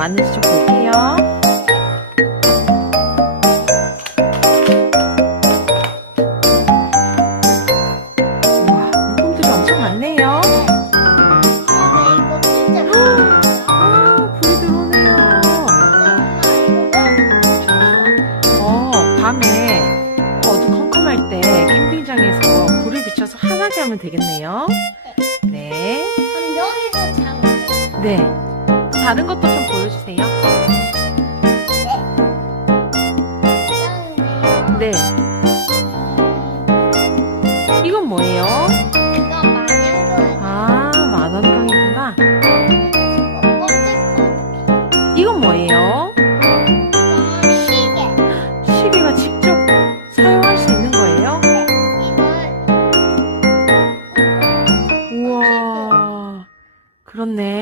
하는지 좀 볼게요. 우와, 물품들이 엄청 많네요. 아, 불이 들어오네요. 어, 밤에 어두컴컴할 때 캠핑장에서 불을 비춰서 환하게 하면 되겠네요. 네. 그럼 여기서 자고 네. 다른 것도 좀 보여주세요. 네. 이건 뭐예요? 아, 만원경이구나. 거 이건 뭐예요? 그렇네.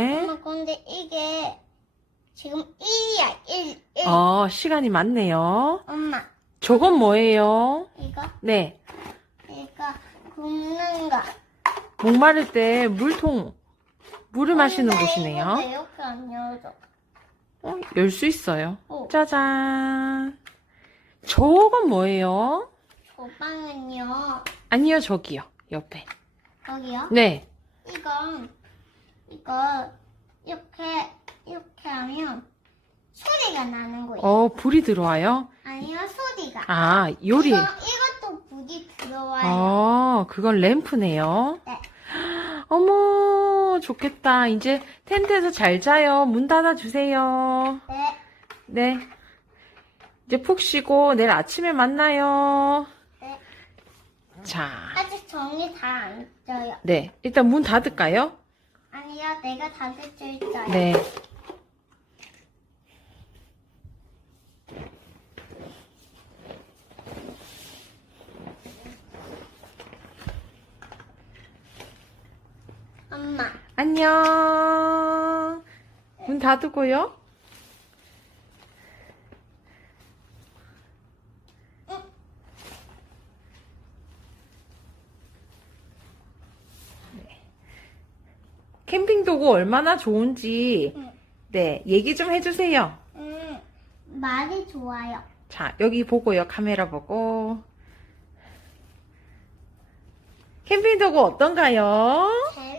지금 1이야 1 1. 어, 시간이 많네요. 엄마 저건 뭐예요? 이거 네. 이거 굽는 거. 목마를 때 물통, 물을 마시는 곳이네요. 이렇게 안 열어져? 어, 열 수 있어요. 어. 짜잔. 저건 뭐예요? 저 방은요. 아니요, 저기요. 옆에. 여기요? 네. 이건 이거 이렇게 이렇게 하면 소리가 나는 거예요. 어, 불이 들어와요? 아니요 소리가. 아, 요리. 이거, 이것도 불이 들어와요. 어, 그건 램프네요. 네. 어머, 좋겠다. 이제 텐트에서 잘 자요. 문 닫아주세요. 네. 네. 이제 푹 쉬고 내일 아침에 만나요. 네. 자, 아직 정리 다안 쪄요. 네. 일단 문 닫을까요? 아니요 내가 수 있어요. 네. 엄마 안녕. 문 닫으고요. 캠핑 도구 얼마나 좋은지 응. 네, 얘기 좀 해주세요. 음 말이 좋아요. 자, 여기 보고요. 카메라 보고. 캠핑 도구 어떤가요? 안녕.